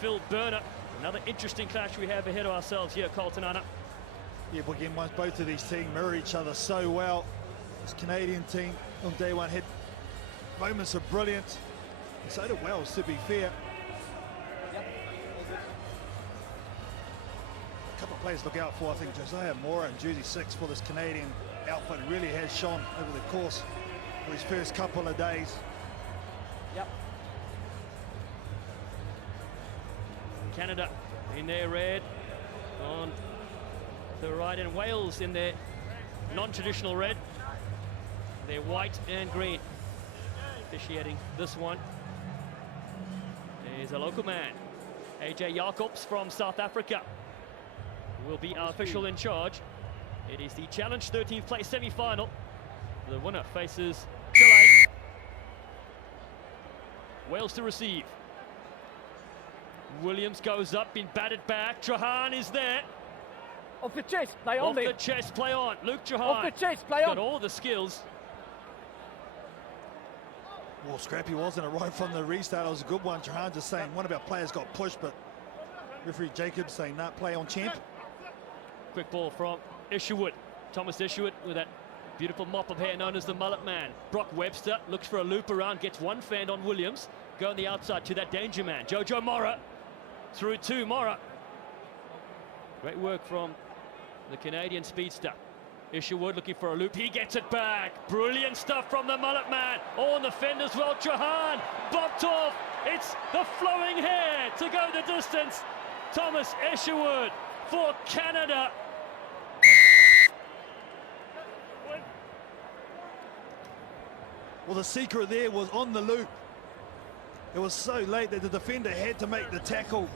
midfield burner. Another interesting clash we have ahead of ourselves here, Carlton Anna. Yeah, but again, once both of these teams mirror each other so well. This Canadian team on day one had moments of brilliance. So did Wales, to be fair. A couple of players to look out for. I think Josiah Mora in jersey 6 for this Canadian outfit really has shone over the course of his first couple of days. Yep. Canada in their red on the right, and Wales in their non-traditional red. They're white and green. Officiating this one is a local man, AJ Jacobs from South Africa, will be our official in charge. It is the Challenge 13th place semi-final. The winner faces Chile. Wales to receive. Williams goes up, been batted back. Trahan is there. Off the chest, play on. Off the chest, play on. Luke Trahan. Off the chest, play on. Got all the skills. Well, scrappy wasn't it right from the restart. It was a good one. Trahan just saying one of our players got pushed, but referee Jacobs saying nah, play on champ. Quick ball from Isherwood. Thomas Isherwood with that beautiful mop of hair known as the mullet man. Brock Webster looks for a loop around, gets one fend on Williams. Go on the outside to that danger man, Jojo Mora. Through to Mora. Great work from the Canadian speedster. Isherwood looking for a loop, he gets it back. Brilliant stuff from the mullet man. Oh, and the fend as well, Trahan bobbed off. It's the flowing hair to go the distance. Thomas Isherwood for Canada. Well, the secret there was on the loop. It was so late that the defender had to make the tackle.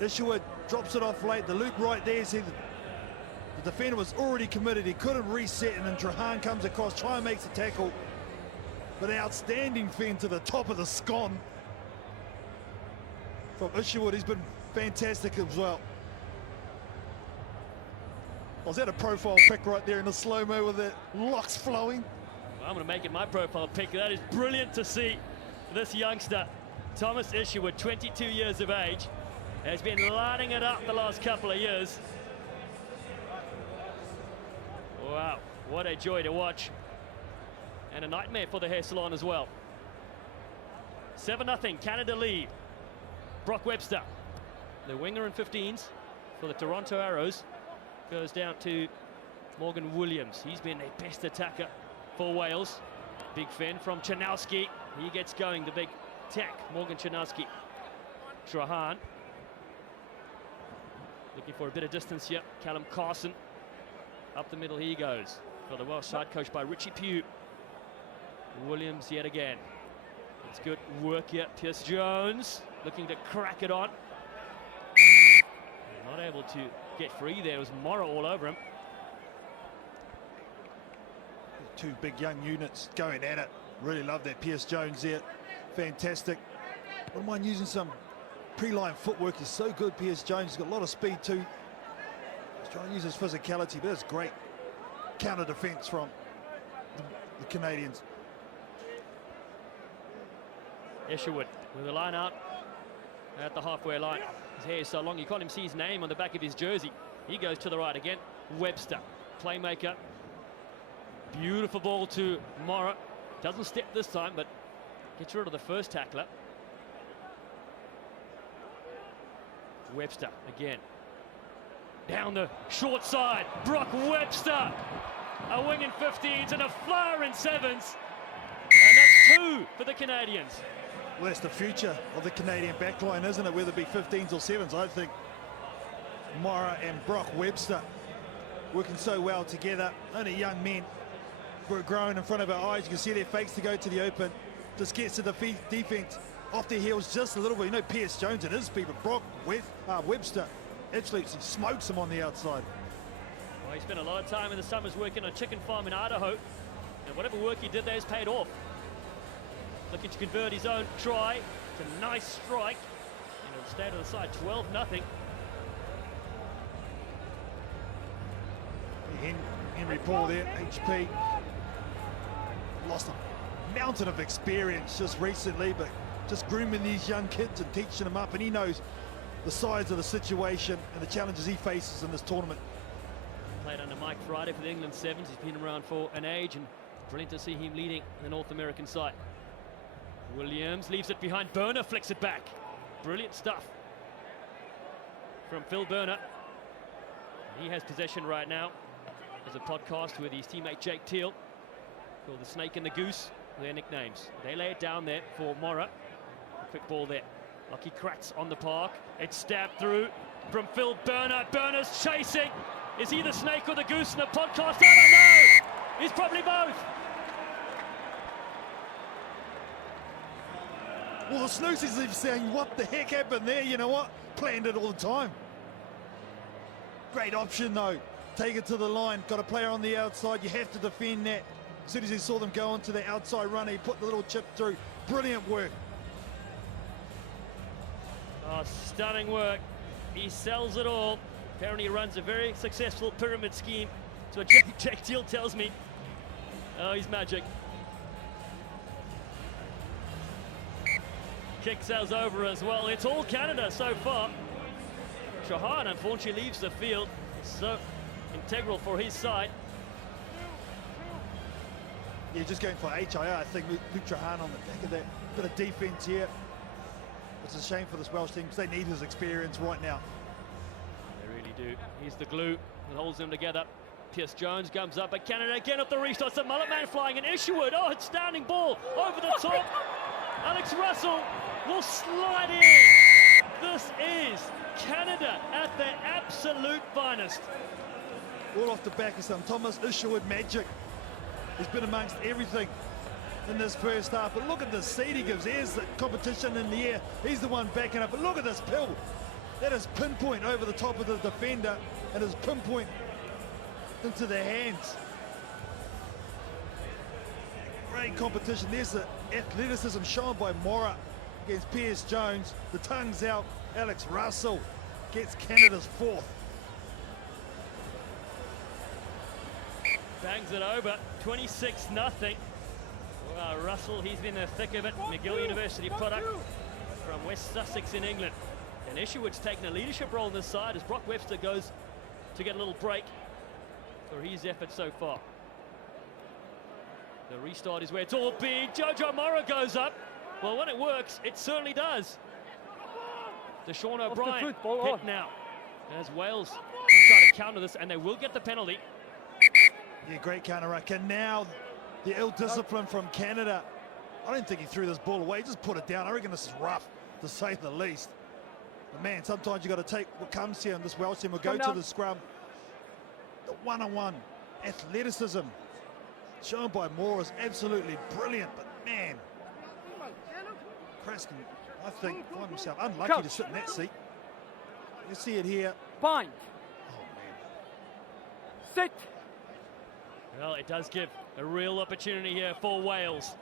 Isherwood drops it off late. The loop right there, see the defender was already committed. He couldn't reset, and then Trahan comes across, try and makes the tackle. But an outstanding fend to the top of the scone from Isherwood. He's been fantastic as well. Was that a profile pick right there in the slow-mo with the locks flowing? Well, I'm going to make it my profile pick. That is brilliant to see. This youngster, Thomas Isherwood, 22 years of age, has been lining it up the last couple of years. Wow, what a joy to watch. And a nightmare for the hair salon as well. 7-0, Canada lead. Brock Webster, the winger in 15s for the Toronto Arrows, goes down to Morgan Williams. He's been their best attacker for Wales. Big fend from Chanowski. He gets going, the big tack, Morgan Chanowski. Trahan looking for a bit of distance here. Callum Carson up the middle, he goes for the Welsh side, coached by Richie Pugh. Williams yet again. It's good work here. Pierce Jones looking to crack it on. Not able to get free there. It was Mora all over him. Two big young units going at it. Really love that. Pierce Jones there. Fantastic. Wouldn't mind using some pre-line footwork. He's so good, Pierce Jones. He's got a lot of speed too. He's trying to use his physicality, but it's great counter defense from the Canadians. Isherwood with the line out at the halfway line. His hair is so long you can't even see his name on the back of his jersey. He goes to the right again. Webster, playmaker. Beautiful ball to Mora. Doesn't step this time, but gets rid of the first tackler. Webster again. Down the short side. Brock Webster. A wing in 15s and a flyer in 7s. And that's 2 for the Canadians. Well, that's the future of the Canadian backline, isn't it? Whether it be 15s or 7s, I think Mora and Brock Webster working so well together. Only young men. We're growing in front of our eyes. You can see their fakes to go to the open. Just gets to the defense off their heels just a little bit. You know, Pierce Jones and his speed, but Brock Webster absolutely smokes him on the outside. Well, he spent a lot of time in the summers working on a chicken farm in Idaho, and whatever work he did there has paid off. Looking to convert his own try. It's a nice strike. And it'll stay to the side, 12-0. Henry Paul there, HP. Lost a mountain of experience just recently, but just grooming these young kids and teaching them up, and he knows the size of the situation and the challenges he faces in this tournament. Played under Mike Friday for the England Sevens. He's been around for an age, and brilliant to see him leading the North American side. Williams leaves it behind. Burner flicks it back. Brilliant stuff from Phil Burner. He has possession right now. There's a podcast with his teammate Jake Teal called The Snake and the Goose, their nicknames. They lay it down there for Mora. Quick ball there. Lucky Kratz on the park. It's stabbed through from Phil Burner. Burner's chasing. Is he the snake or the goose in the podcast? I don't know. He's probably both. Well, the Snoozies are saying, what the heck happened there? You know what? Planned it all the time. Great option, though. Take it to the line. Got a player on the outside. You have to defend that. As soon as he saw them go onto the outside runner, he put the little chip through. Brilliant work. Oh, stunning work. He sells it all. Apparently he runs a very successful pyramid scheme. So Jake Teal tells me. Oh, he's magic. Kick sails over as well. It's all Canada so far. Trahan unfortunately leaves the field. So integral for his side. Yeah, just going for HIR. I think Luke Trahan on the back of that. Bit of defense here. It's a shame for this Welsh team because they need his experience right now. They really do. He's the glue that holds them together. Pierce Jones comes up, but Canada again off the restart. The mullet man flying, and Isherwood, oh, it's standing ball over the top. Alex Russell will slide in. This is Canada at their absolute finest. All off the back of some Thomas Isherwood magic. He's been amongst everything in this first half, but look at the seed he gives. Here's the competition in the air. He's the one backing up, but look at this pill. That is pinpoint over the top of the defender, and is pinpoint into their hands. Great competition. There's the athleticism shown by Mora against Pierce Jones. The tongue's out. Alex Russell gets Canada's fourth. Bangs it over, 26-0. Well, Russell, he's been in the thick of it. McGill University product from West Sussex in England. And Isherwood's taken a leadership role on this side as Brock Webster goes to get a little break for his efforts so far. The restart is where it's all been. Jojo Mora goes up. Well, when it works, it certainly does. Deshaun O'Brien hit now as Wales try to counter this, and they will get the penalty. Yeah, great counter ruck. And now the ill discipline from Canada. I don't think he threw this ball away. He just put it down. I reckon this is rough, to say the least. But man, sometimes you got to take what comes here, and this Welsh team will go to the scrum. The one-on-one athleticism shown by Moore is absolutely brilliant. But man, Kraskin, I think, find himself unlucky to sit in that seat. You see it here. Bind. Oh man. Sit. Well, it does give a real opportunity here for Wales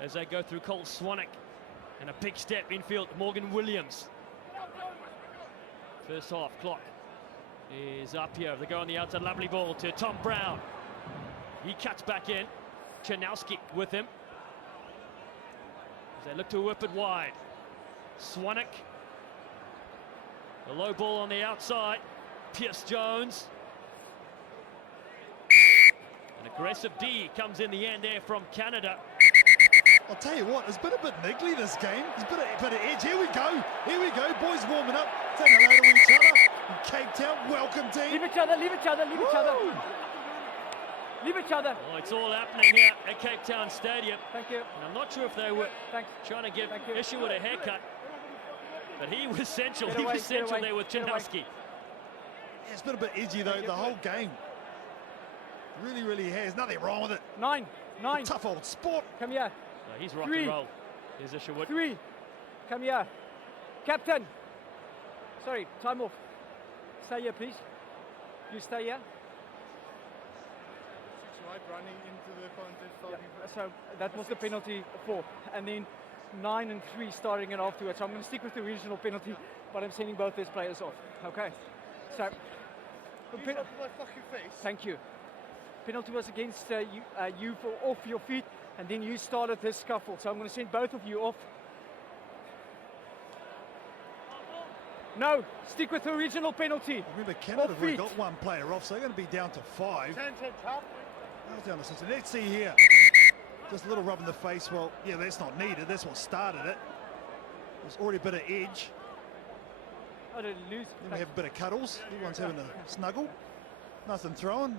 as they go through Cole Swanwick, and a big step infield, Morgan Williams. First half clock is up here. They go on the outside, lovely ball to Tom Brown. He cuts back in. Chanowski with him as they look to whip it wide. Swanwick. The low ball on the outside. Pierce Jones. An aggressive D comes in the end there from Canada. I'll tell you what, it's been a bit niggly this game. It's been a bit of edge. Here we go. Here we go. Boys warming up. Saying hello to each other. In Cape Town, welcome team. Leave each other, leave each other, leave each other. Leave each other. Oh, it's all happening here at Cape Town Stadium. Thank you. And I'm not sure if they were trying to give Isherwood a haircut, but he was central. He was central there with Chanowski. Yeah, it's been a bit edgy though, the whole game. Really, really has. Nothing wrong with it. Nine. A tough old sport. Come here. No, he's rock and roll. Here's Isherwood. 3. Come here. Captain. Sorry, time off. Stay here, please. You stay here. Running into the contest. Yeah, so that was the penalty 4. And then 9 and 3 starting it afterwards. So I'm going to stick with the regional penalty, but I'm sending both these players off. Okay. So. You shot my fucking face. Thank you. Penalty was against you for off your feet, and then you started this scuffle. So I'm going to send both of you off. No, stick with the original penalty. Remember, Canada have already feet. got one player off, so they're going to be down to 5. 10, top. Now down to 6. Let's see here. Just a little rub in the face. Well, yeah, that's not needed. That's what started it. There's already a bit of edge. I didn't lose. Then we have a bit of cuddles. Everyone's having a snuggle. Nothing thrown.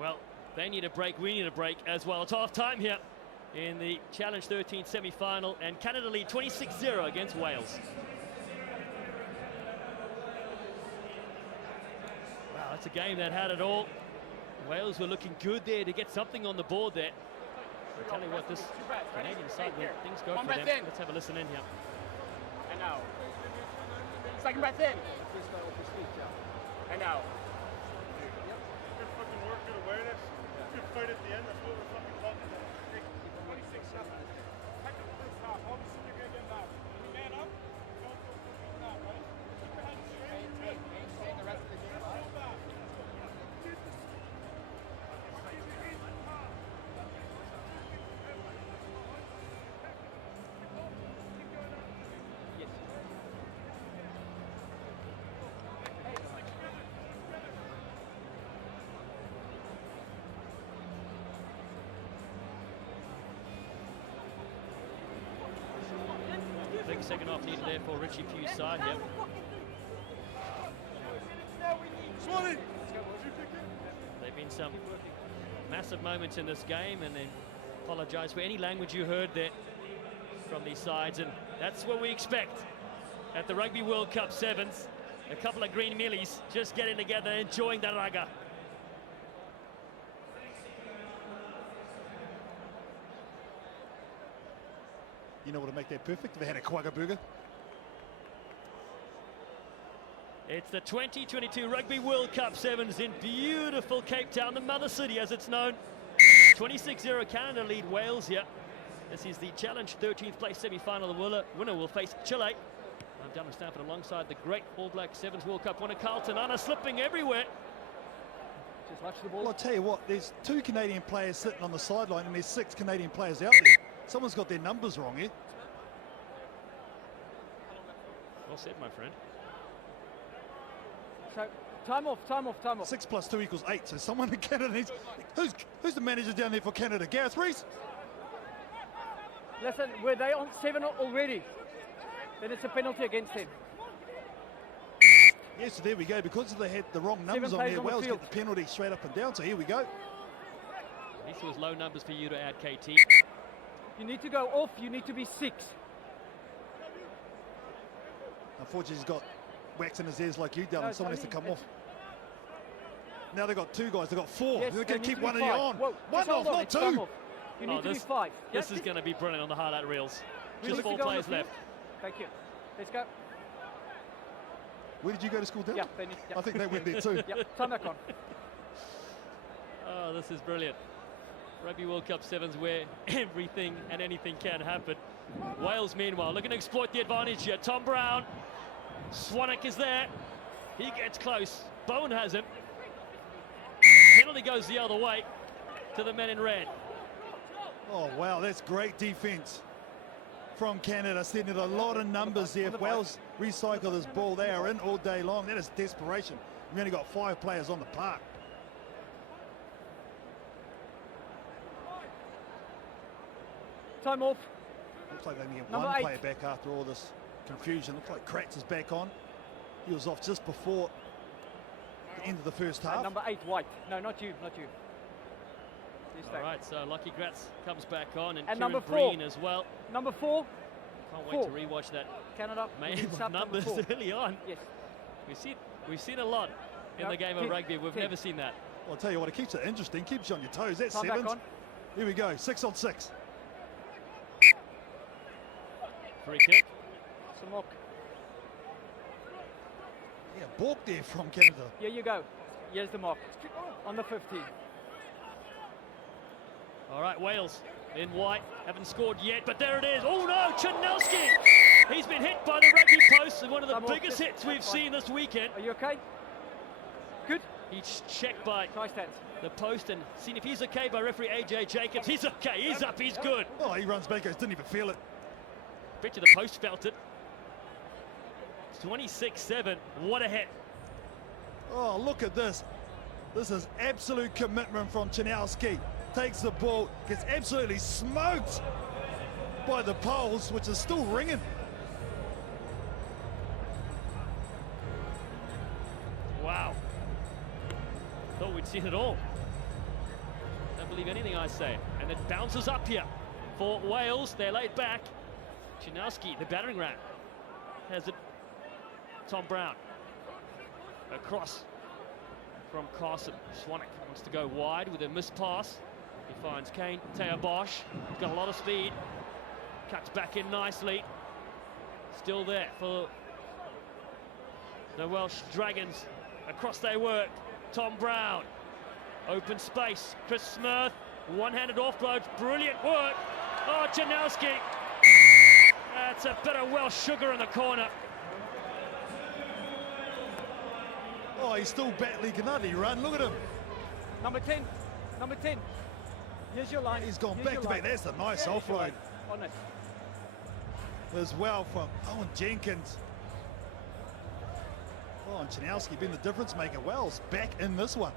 Well, they need a break, we need a break as well. It's half time here in the Challenge 13 semi-final, and Canada lead 26-0 against Wales. Wow, it's a game that had it all. Wales were looking good there to get something on the board there. I'll tell you what, this Canadian side, when things go for them. Let's have a listen in here. And now. Second breath in. And now. Good fucking work, good awareness. Good fight at the end. That's what we're fucking talking about. 26-7. Technical this half. Obviously, you're going to get that. You man up. Don't go fucking that, right? Keep your head straight. Maintain the rest of the game. Big second half needed there for Richie Pugh's side here. Swanee! There've been some massive moments in this game, and then apologise for any language you heard there from these sides, and that's what we expect at the Rugby World Cup Sevens. A couple of green millies just getting together, enjoying the raga. You know what would make that perfect? If they had a Quagga burger. It's the 2022 Rugby World Cup Sevens in beautiful Cape Town, the mother city as it's known. 26-0 Canada lead Wales here. This is the Challenge 13th place semi-final. The winner will face Chile. I'm down in Stanford alongside the great All Black Sevens World Cup winner Carlton Anna, slipping everywhere. Just watch the ball. Well, I'll tell you what, there's 2 Canadian players sitting on the sideline and there's 6 Canadian players out there. Someone's got their numbers wrong here. Well said, my friend. So, time off. 6 plus 2 equals 8. So someone in Canada needs... Who's the manager down there for Canada? Gareth Rees? Listen, were they on 7 already? Then it's a penalty against them. Yes, so there we go. Because they had the wrong numbers on players there, on the Wales field. get the penalty straight up and down. So here we go. At least it was low numbers for you to add, KT. You need to go off, you need to be 6. Unfortunately, he's got wax in his ears like you, Dylan. No, Someone has to Tony, come off. Now they've got 2 guys. They've got 4. Yes, They're they going to need keep be one of you 5. on. Whoa, One just hold off, on, not it's time 2. off. You need to be this- 5. This Yeah? is going to be brilliant on the highlight reels. We Just need to 4 go on the players field. left. Thank you. Let's go. Where did you go to school, Dylan? Yeah, they need, yeah. I think they went there too. Yeah, time back on. Oh, this is brilliant. Rugby World Cup Sevens where everything and anything can happen. Wales, meanwhile, looking to exploit the advantage here. Tom Brown. Swanwick is there. He gets close. Bowen has him. Penalty goes the other way to the men in red. Oh, wow, that's great defence from Canada. Sending a lot of numbers there. If Wales recycle this ball, they are in all day long. That is desperation. We've only got 5 players on the park. Time off. Looks like they only get Number 1 8. player back after all this confusion. Looks like Kratz is back on. He was off just before the end of the first half. Number 8, White. No, not you, not you. Please stay. All right, so Lockie Gratz comes back on, and And Kieran number 4. Breen as well. Number 4, Can't wait 4. to rewatch that Canada. mayhem Sub of number numbers 4. early on. Yes. We've seen a lot in No, the game of 10, rugby. We've 10. never seen that. Well, I'll tell you what, it keeps it interesting, keeps you on your toes. That's Time back 7s. on. Here we go, 6 on 6. Free kick. Samok. Yeah, balk there from Canada. Here you go. Here's the mark. On the 15. All right, Wales in white, haven't scored yet, but there it is. Oh no, Chanelski! He's been hit by the rugby post, and one of the Come off, biggest just- hits we've seen this weekend. Are you okay? Good. He's checked by Try stance. the post and seen if he's okay by referee AJ Jacobs. He's okay, he's up, he's good. Oh, he runs back, goes, didn't even feel it. Bet you the post felt it. 26-7. What a hit. Oh, look at this. This is absolute commitment from Chanowski. Takes the ball, gets absolutely smoked by the poles, which is still ringing. Wow. Thought we'd seen it all. Don't believe anything I say. And it bounces up here for Wales. They're laid back. Chanowski, the battering ram, has it. Tom Brown. Across from Carson. Swanwick wants to go wide with a missed pass. He finds Kane. Teo Bosch. Got a lot of speed. Cuts back in nicely. Still there for the Welsh Dragons. Across they work. Tom Brown. Open space. Chris Smith. One-handed offload. Brilliant work. Oh, Janowski. That's a bit of Welsh sugar in the corner. Oh, he's still battling. Can hardly run. Look at him. Number 10. Number 10. Here's your line. He's gone Here's back your to line. back. That's a nice Here's your offload line. On it. as well from Owen Jenkins. Oh, and Chanowski being the difference maker. Wells back in this one.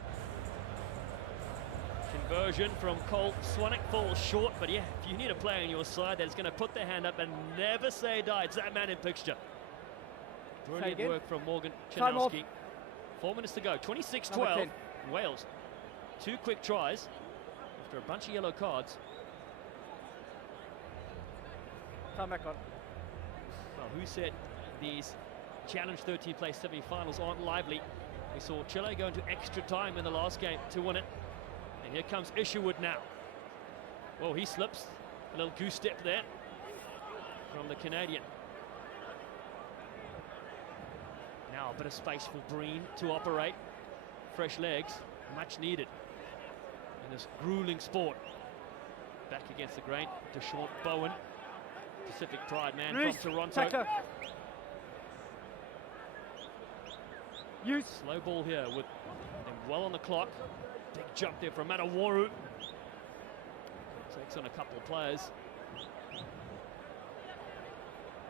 Conversion from Cole Swanwick falls short, but yeah, if you need a player on your side that's going to put their hand up and never say die, it's that man in picture. Brilliant work from Morgan Time off. Chanowski. 4 minutes to go, 26-12. Number 10. Wales, 2 quick tries after a bunch of yellow cards. Time back on. Well, who said these Challenge 13 place semi-finals aren't lively? We saw Chile go into extra time in the last game to win it. And here comes Isherwood now. Well, he slips. A little goose step there from the Canadian. Now a bit of space for Breen to operate. Fresh legs, much needed in this grueling sport. Back against the grain, Deshaun Bowen, Pacific Pride man from Toronto. Tacker. Use. Slow ball here with them well on the clock. Big jump there from Matawaru. Takes on a couple of players.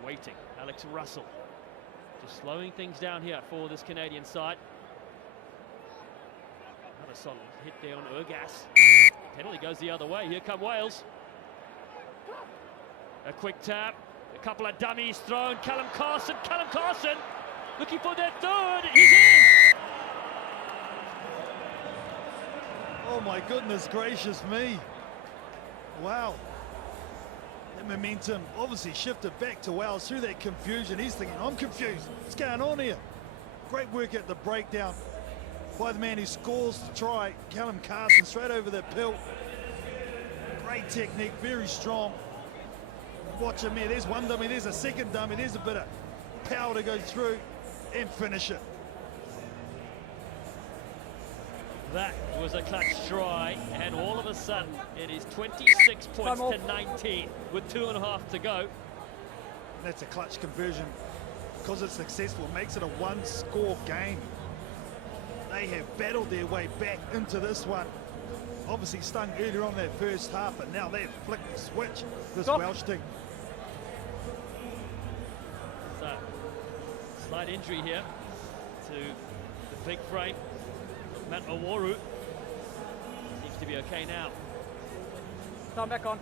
Waiting, Alex Russell. Just slowing things down here for this Canadian side. Another solid hit there on Ergas. Penalty goes the other way. Here come Wales. A quick tap. A couple of dummies thrown. Callum Carson looking for their third. He's in. Oh my goodness gracious me. Wow. That momentum obviously shifted back to Wales through that confusion. He's thinking, I'm confused. What's going on here? Great work at the breakdown by the man who scores the try, Callum Carson, straight over the pill. Great technique, very strong. Watch him here. There's one dummy, there's a second dummy, there's a bit of power to go through and finish it. That was a clutch try, and all of a sudden it is 26 points to 19 with 2.5 to go. And that's a clutch conversion. Because it's successful, it makes it a one-score game. They have battled their way back into this one. Obviously stung earlier on that first half, but now they've flicked the switch, this Welsh team. So, slight injury here to the big frame. Matt Oworu seems to be okay now. Time back on.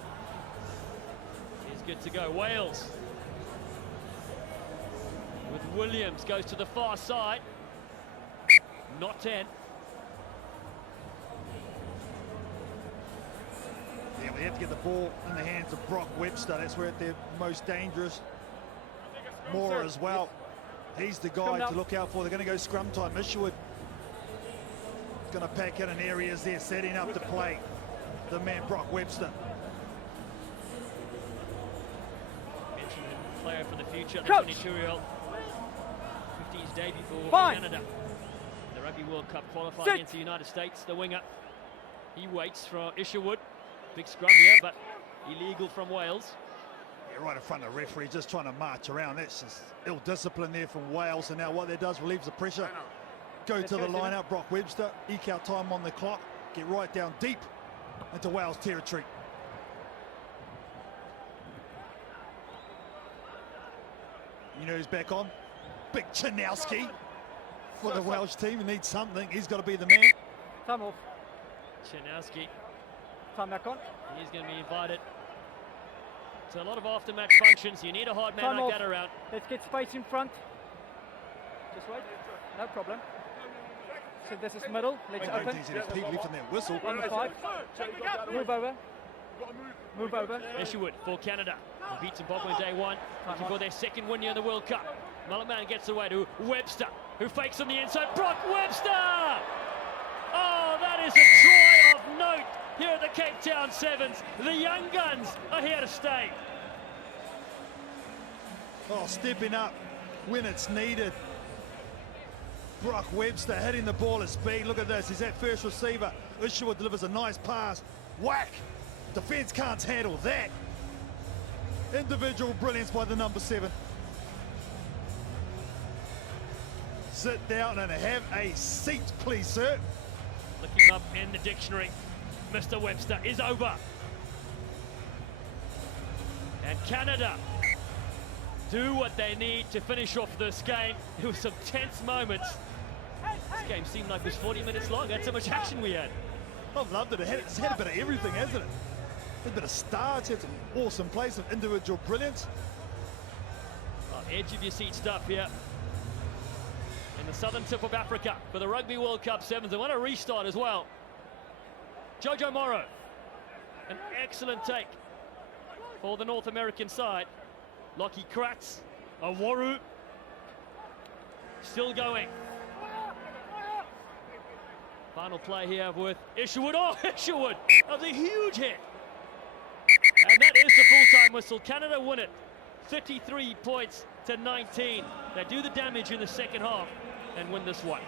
He's good to go. Wales with Williams goes to the far side. Not 10. Yeah, they have to get the ball in the hands of Brock Webster. That's where they're most dangerous. Moore as well. He's the guy to look out for. They're going to go scrum time. Isherwood going to pack in areas there, setting up to play the man Brock Webster. Mentioned a player for the future, the Coach. 22-year-old. 15's debut for Fine. Canada. The Rugby World Cup qualified Sit. against the United States. The winger, he waits for Isherwood. Big scrum here, but illegal from Wales. Yeah, right in front of the referee, just trying to march around. That's just ill discipline there from Wales. And now what that does relieves the pressure. Go to the line-out, Brock Webster, eke out time on the clock, get right down deep into Wales territory. You know who's back on? Big Chinowski for the Welsh team. He needs something. He's got to be the man. Time off. Chinowski, Time back on. he's going to be invited to a lot of after-match functions. You need a hard man Time like off. that around. Let's get space in front. Just wait. No problem. So this is middle. Let's I don't open. think there's any people left in that whistle. 1 5. Move over. Move over. Isherwood for Canada. They beat Zimbabwe on day one, looking for their second win here in the World Cup. Mullet man gets away to Webster, who fakes on the inside. Brock Webster! Oh, that is a try of note here at the Cape Town Sevens. The young guns are here to stay. Oh, stepping up when it's needed. Brock Webster hitting the ball at speed. Look at this. He's at first receiver. Isherwood delivers a nice pass. Whack! Defence can't handle that. Individual brilliance by the number 7. Sit down and have a seat, please, sir. Look him up in the dictionary. Mr. Webster is over. And Canada do what they need to finish off this game. There were some tense moments. This game seemed like it was 40 minutes long. That's how much action we had. I've loved it. It's had a bit of everything, hasn't it? A bit of stars, had some awesome plays, some individual brilliance. Oh, edge of your seat stuff here in the southern tip of Africa for the Rugby World Cup Sevens. They want a restart as well. Jojo Morrow, an excellent take for the North American side. Lockie Kratz, Awaru, still going. Final play here with Isherwood. Oh, Isherwood of the huge hit. And that is the full-time whistle. Canada win it 33 points to 19. They do the damage in the second half and win this one.